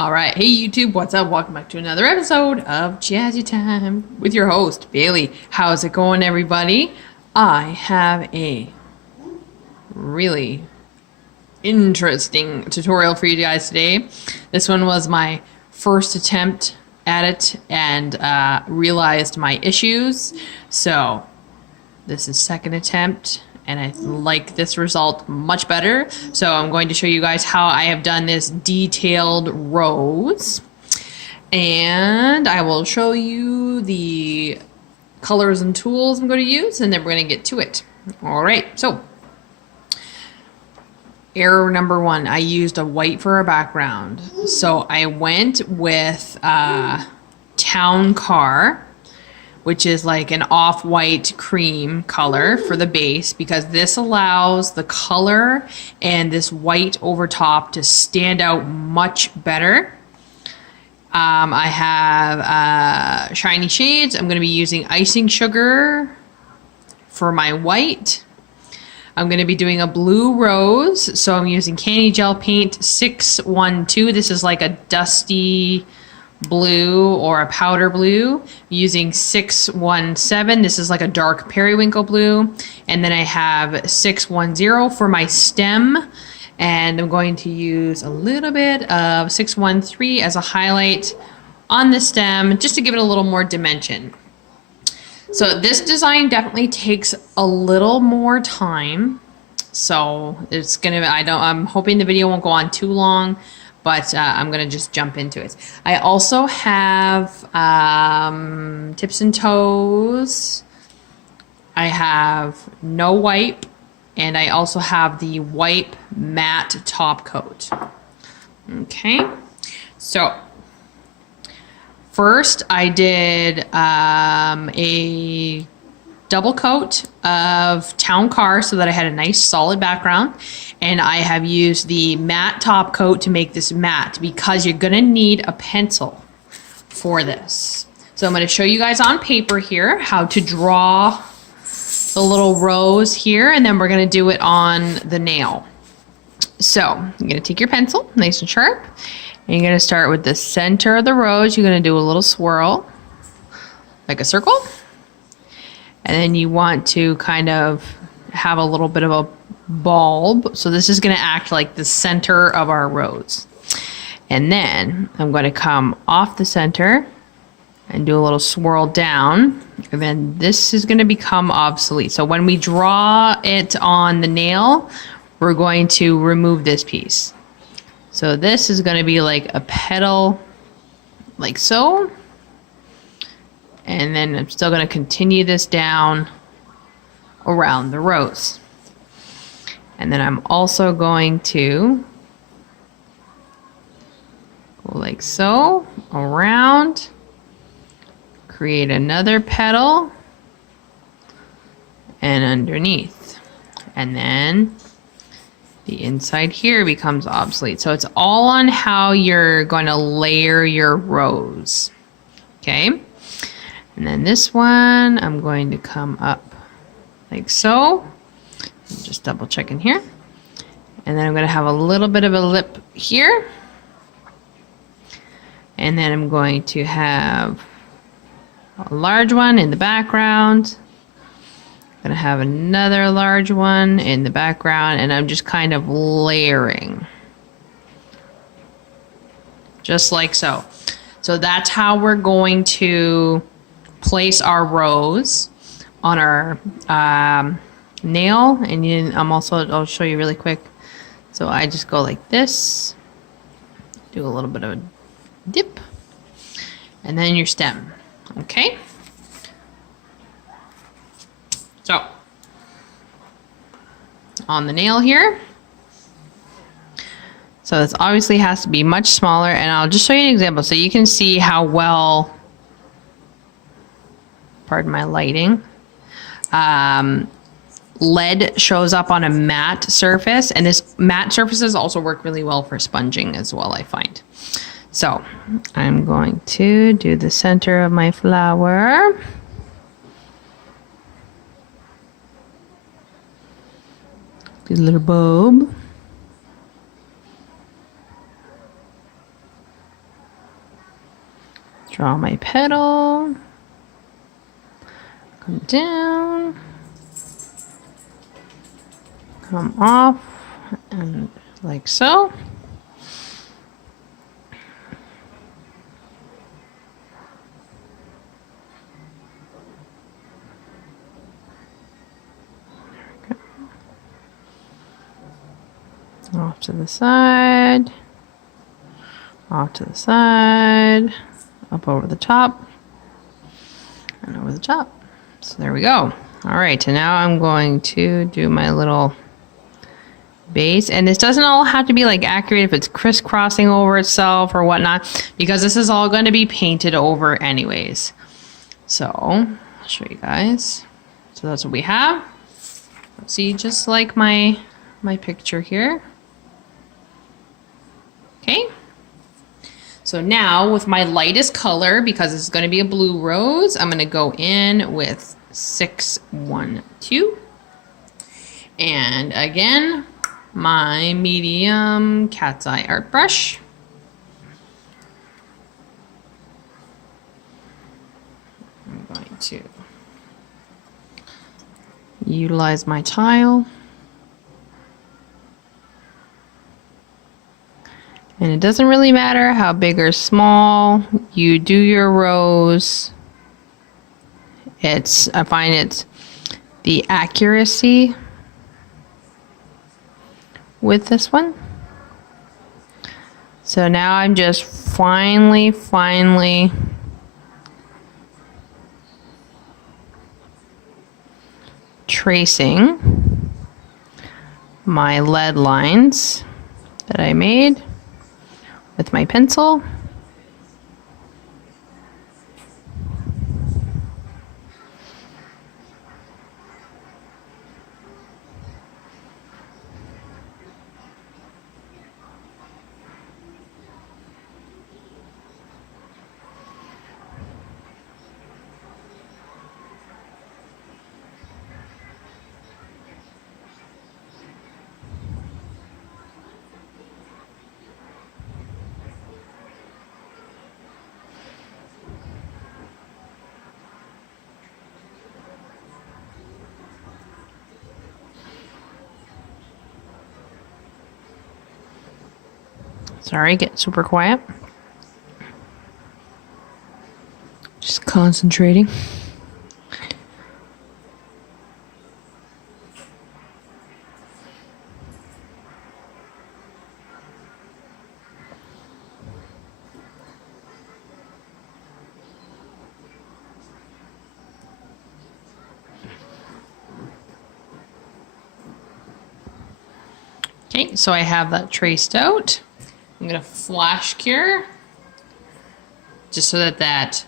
All right, hey YouTube, what's up? Welcome back to another episode of Jazzy Time with your host, Bailey. How's it going, everybody? I have a really interesting tutorial for you guys today. This one was my first attempt at it and realized my issues. So this is second attempt and I like this result much better. So I'm going to show you guys how I have done this detailed rows. And I will show you the colors and tools I'm going to use, and then we're going to get to it. All right, so error number one, I used a white for a background. So I went with town car, which is like an off-white cream color for the base, because this allows the color and this white over top to stand out much better. I have shiny shades. I'm going to be using icing sugar for my white. I'm going to be doing a blue rose, so I'm using Canni gel paint 612. This is like a dusty blue or a powder blue, using 617. This is like a dark periwinkle blue. And then I have 610 for my stem, and I'm going to use a little bit of 613 as a highlight on the stem just to give it a little more dimension. So this design definitely takes a little more time, so it's gonna, I'm hoping the video won't go on too long, but I'm gonna just jump into it. I also have tips and toes. I have no wipe, and I also have the wipe matte top coat. Okay, so first I did a double coat of town car so that I had a nice solid background, and I have used the matte top coat to make this matte because you're gonna need a pencil for this. So I'm gonna show you guys on paper here how to draw the little rows here, and then we're gonna do it on the nail. So you're gonna take your pencil, nice and sharp, and you're gonna start with the center of the rose. You're gonna do a little swirl, like a circle. And then you want to kind of have a little bit of a bulb. So this is gonna act like the center of our rose. And then I'm gonna come off the center and do a little swirl down. And then this is gonna become obsolete. So when we draw it on the nail, we're going to remove this piece. So this is gonna be like a petal, like so. And then I'm still gonna continue this down around the rose. And then I'm also going to go like so, around, create another petal, and underneath. And then the inside here becomes obsolete. So it's all on how you're going to layer your rose. Okay? And then this one, I'm going to come up like so. I'm just double checking here. And then I'm going to have a little bit of a lip here. And then I'm going to have a large one in the background. I'm going to have another large one in the background, and I'm just kind of layering. Just like so. So that's how we're going to place our rows on our nail. And then I'll show you really quick. So I just go like this, do a little bit of a dip, and then your stem. Okay, so on the nail here, so this obviously has to be much smaller, and I'll just show you an example so you can see how well, pardon my lighting, lead shows up on a matte surface, and this matte surfaces also work really well for sponging as well, I find. So I'm going to do the center of my flower. Do a little bulb. Draw my petal. Come down. Come off, and like so. Off to the side, off to the side, up over the top, and over the top. So there we go. All right, and now I'm going to do my little base. And this doesn't all have to be like accurate if it's crisscrossing over itself or whatnot, because this is all going to be painted over anyways. So I'll show you guys. So that's what we have. See, just like my picture here. Okay. So now with my lightest color, because it's going to be a blue rose, I'm going to go in with 612. And again, my medium cat's eye art brush. I'm going to utilize my tile. And it doesn't really matter how big or small you do your rose. I find it's the accuracy with this one. So now I'm just finely tracing my lead lines that I made with my pencil. Sorry, get super quiet. Just concentrating. Okay, so I have that traced out. I'm going to flash cure just so that that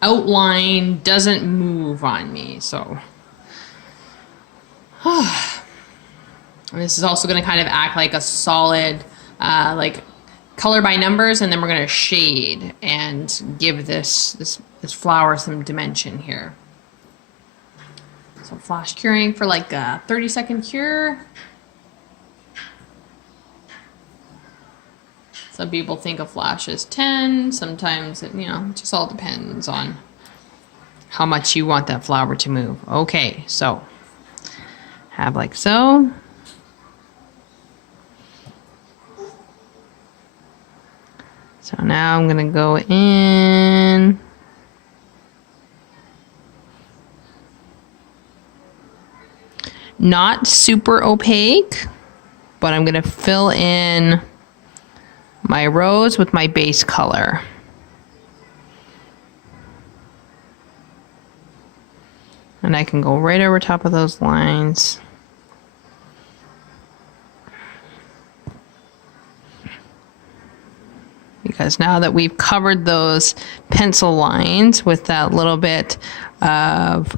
outline doesn't move on me. So and this is also going to kind of act like a solid like color by numbers, and then we're going to shade and give this flower some dimension here. So flash curing for like a 30-second cure. Some people think a flash is 10. Sometimes, it just all depends on how much you want that flower to move. Okay, so have like so. So now I'm gonna go in. Not super opaque, but I'm gonna fill in my rose with my base color. And I can go right over top of those lines. Because now that we've covered those pencil lines with that little bit of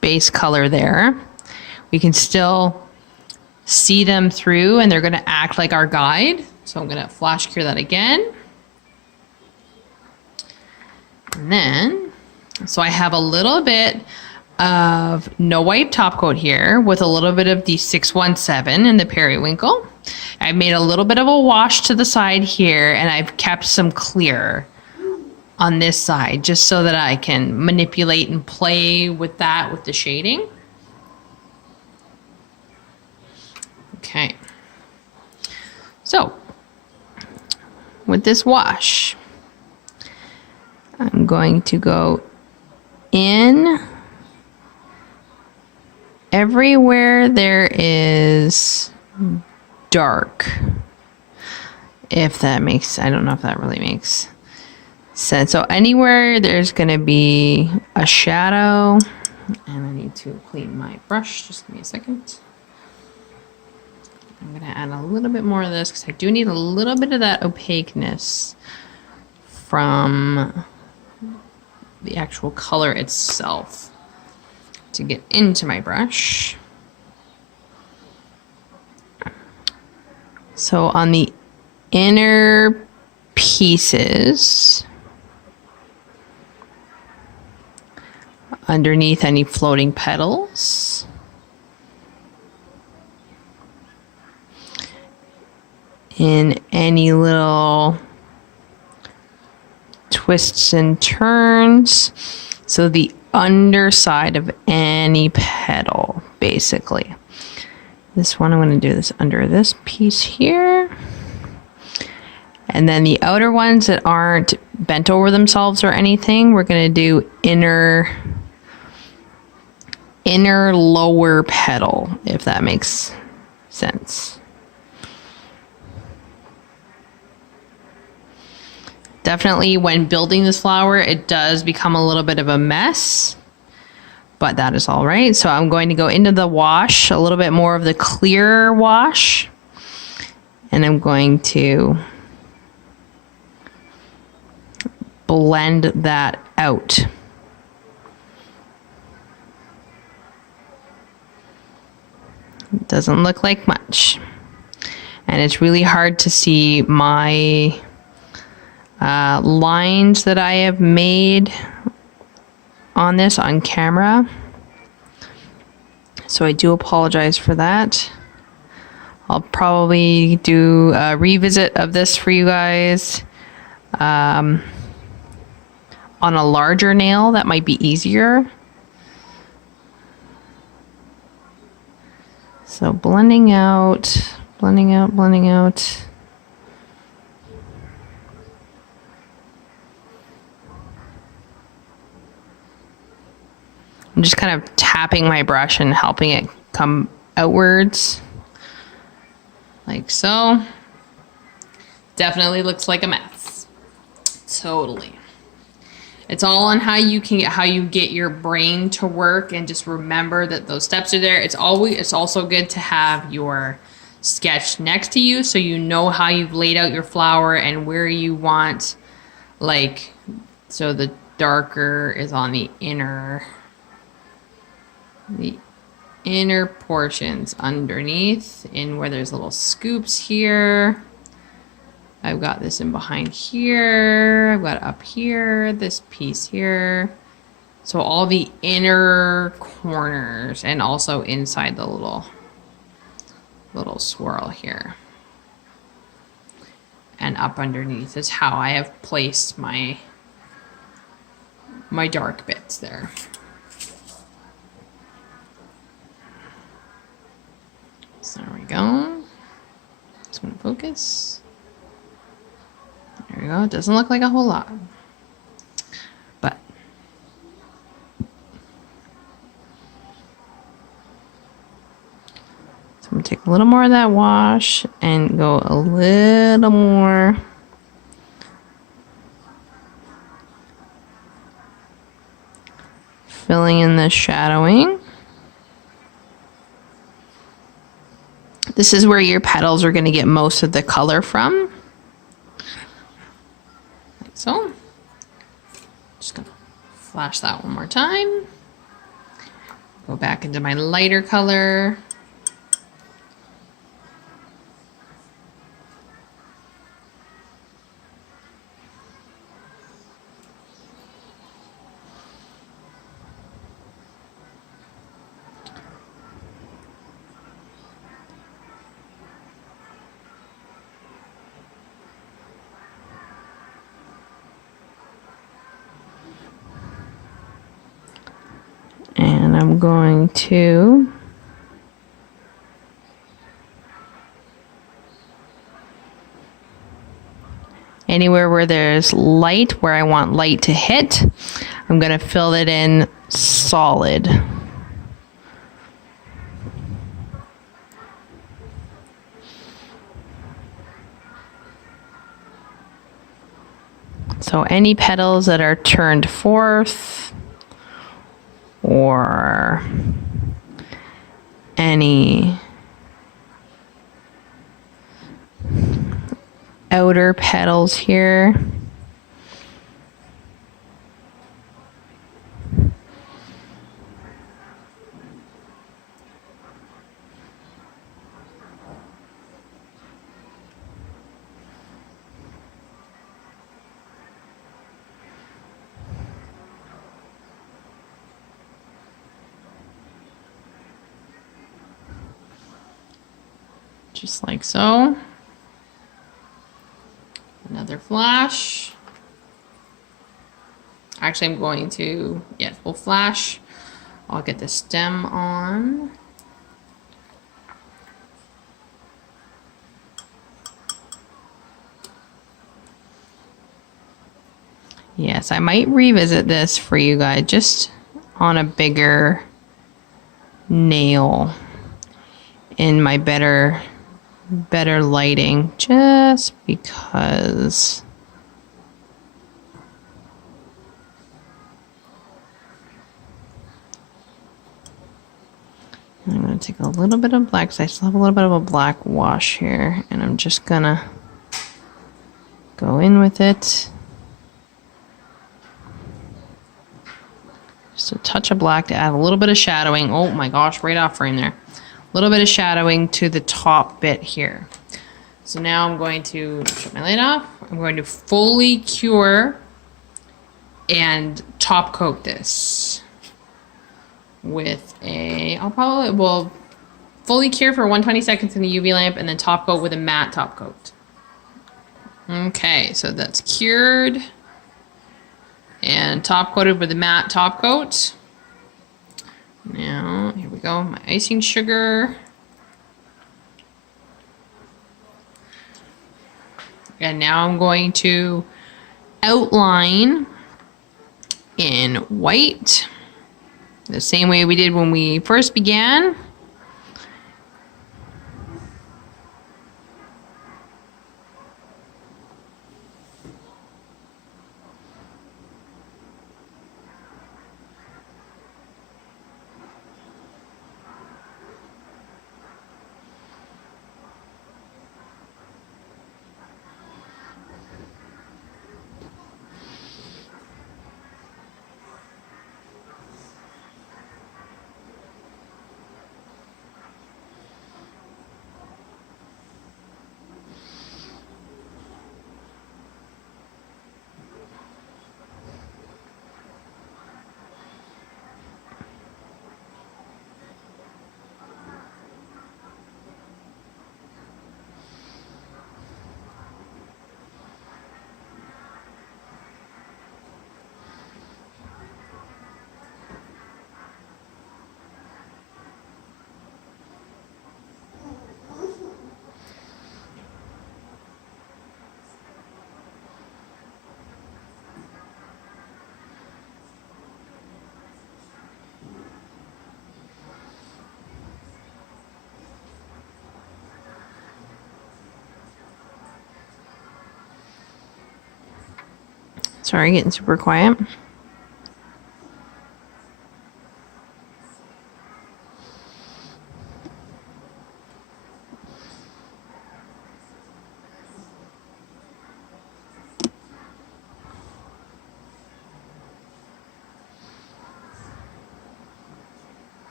base color there, we can still see them through, and they're going to act like our guide. So I'm going to flash cure that again. And then, so I have a little bit of no white top coat here with a little bit of the 617 and the periwinkle. I made a little bit of a wash to the side here, and I've kept some clear on this side, just so that I can manipulate and play with that with the shading. Okay. So, with this wash, I'm going to go in everywhere there is dark. If that makes, I don't know if that really makes sense. So anywhere there's going to be a shadow, and I need to clean my brush. Just give me a second. I'm going to add a little bit more of this because I do need a little bit of that opaqueness from the actual color itself to get into my brush. So on the inner pieces, underneath any floating petals, in any little twists and turns, so the underside of any petal, basically. This one, I'm going to do this under this piece here. And then the outer ones that aren't bent over themselves or anything, we're going to do inner lower petal, if that makes sense. Definitely when building this flower, it does become a little bit of a mess, but that is all right. So I'm going to go into the wash, a little bit more of the clear wash, and I'm going to blend that out. It doesn't look like much. And it's really hard to see my lines that I have made on this on camera. So I do apologize for that. I'll probably do a revisit of this for you guys on a larger nail. That might be easier. So blending out, blending out, blending out. I'm just kind of tapping my brush and helping it come outwards, like so. Definitely looks like a mess. Totally. It's all on how you get your brain to work, and just remember that those steps are there. It's also good to have your sketch next to you so you know how you've laid out your flower and where you want, like, so the darker is on the inner portions underneath, in where there's little scoops here. I've got this in behind here. I've got up here, this piece here. So all the inner corners, and also inside the little swirl here. And up underneath is how I have placed my dark bits there. So there we go. Just want to focus. There we go. It doesn't look like a whole lot, but so I'm gonna take a little more of that wash and go a little more filling in the shadowing. This is where your petals are going to get most of the color from. Like so. Just going to flash that one more time. Go back into my lighter color. I'm going to anywhere where there's light, where I want light to hit, I'm going to fill it in solid. So any petals that are turned forth, or any outer petals here. Just like so. Another flash. Actually, I'm going to, yeah, full flash. I'll get the stem on. Yes, I might revisit this for you guys, just on a bigger nail in my better lighting, just because I'm going to take a little bit of black, because I still have a little bit of a black wash here, and I'm just going to go in with it. Just a touch of black to add a little bit of shadowing. Oh my gosh, right off frame there. A little bit of shadowing to the top bit here. So now I'm going to shut my light off. I'm going to fully cure and top coat this with a, well, fully cure for 120 seconds in the UV lamp, and then top coat with a matte top coat. Okay, so that's cured and top coated with a matte top coat. Now, here we go, my icing sugar. And now I'm going to outline in white, the same way we did when we first began. Sorry, getting super quiet.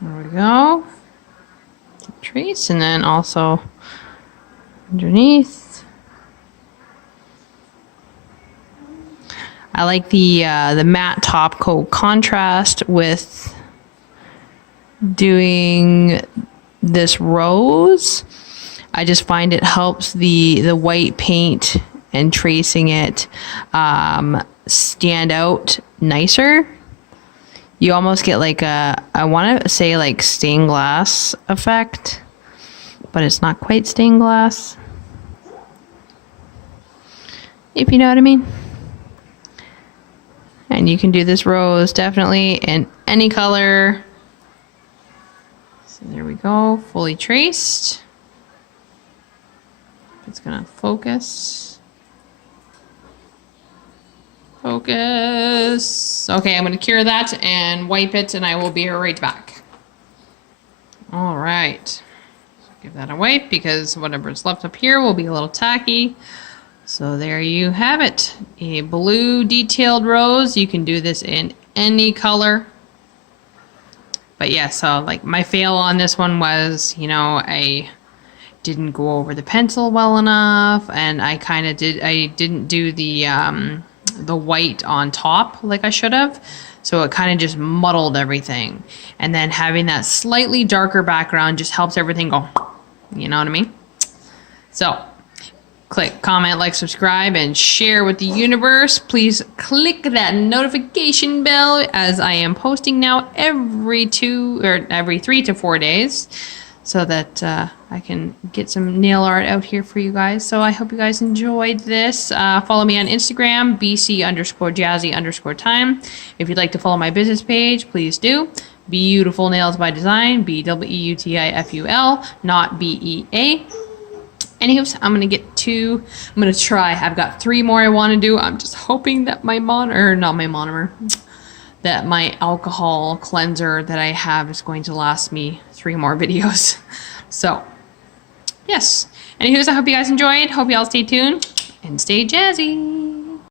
There we go. Trace, and then also underneath. I like the matte top coat contrast with doing this rose. I just find it helps the white paint and tracing it stand out nicer. you almost get like I want to say like stained glass effect, but it's not quite stained glass, if you know what I mean. And you can do this rose definitely in any color. So there we go, fully traced. It's gonna focus. Focus. Okay, I'm gonna cure that and wipe it, and I will be right back. All right. So give that a wipe because whatever's left up here will be a little tacky. So there you have it, a blue detailed rose. You can do this in any color. But yeah, so like my fail on this one was, you know, I didn't go over the pencil well enough, and I didn't do the white on top like I should have. So it kind of just muddled everything. And then having that slightly darker background just helps everything go, you know what I mean? So click, comment, like, subscribe, and share with the universe. Please click that notification bell as I am posting now every 3 to 4 days so that I can get some nail art out here for you guys. So I hope you guys enjoyed this. Follow me on Instagram, bc_jazzy_time. If you'd like to follow my business page, please do. Beautiful Nails by Design, BEUTIFUL, not BEA. Anywho, I'm gonna try. I've got 3 more I want to do. I'm just hoping that that my alcohol cleanser that I have is going to last me 3 more videos. So, yes. Anywho, I hope you guys enjoyed. Hope y'all stay tuned and stay jazzy.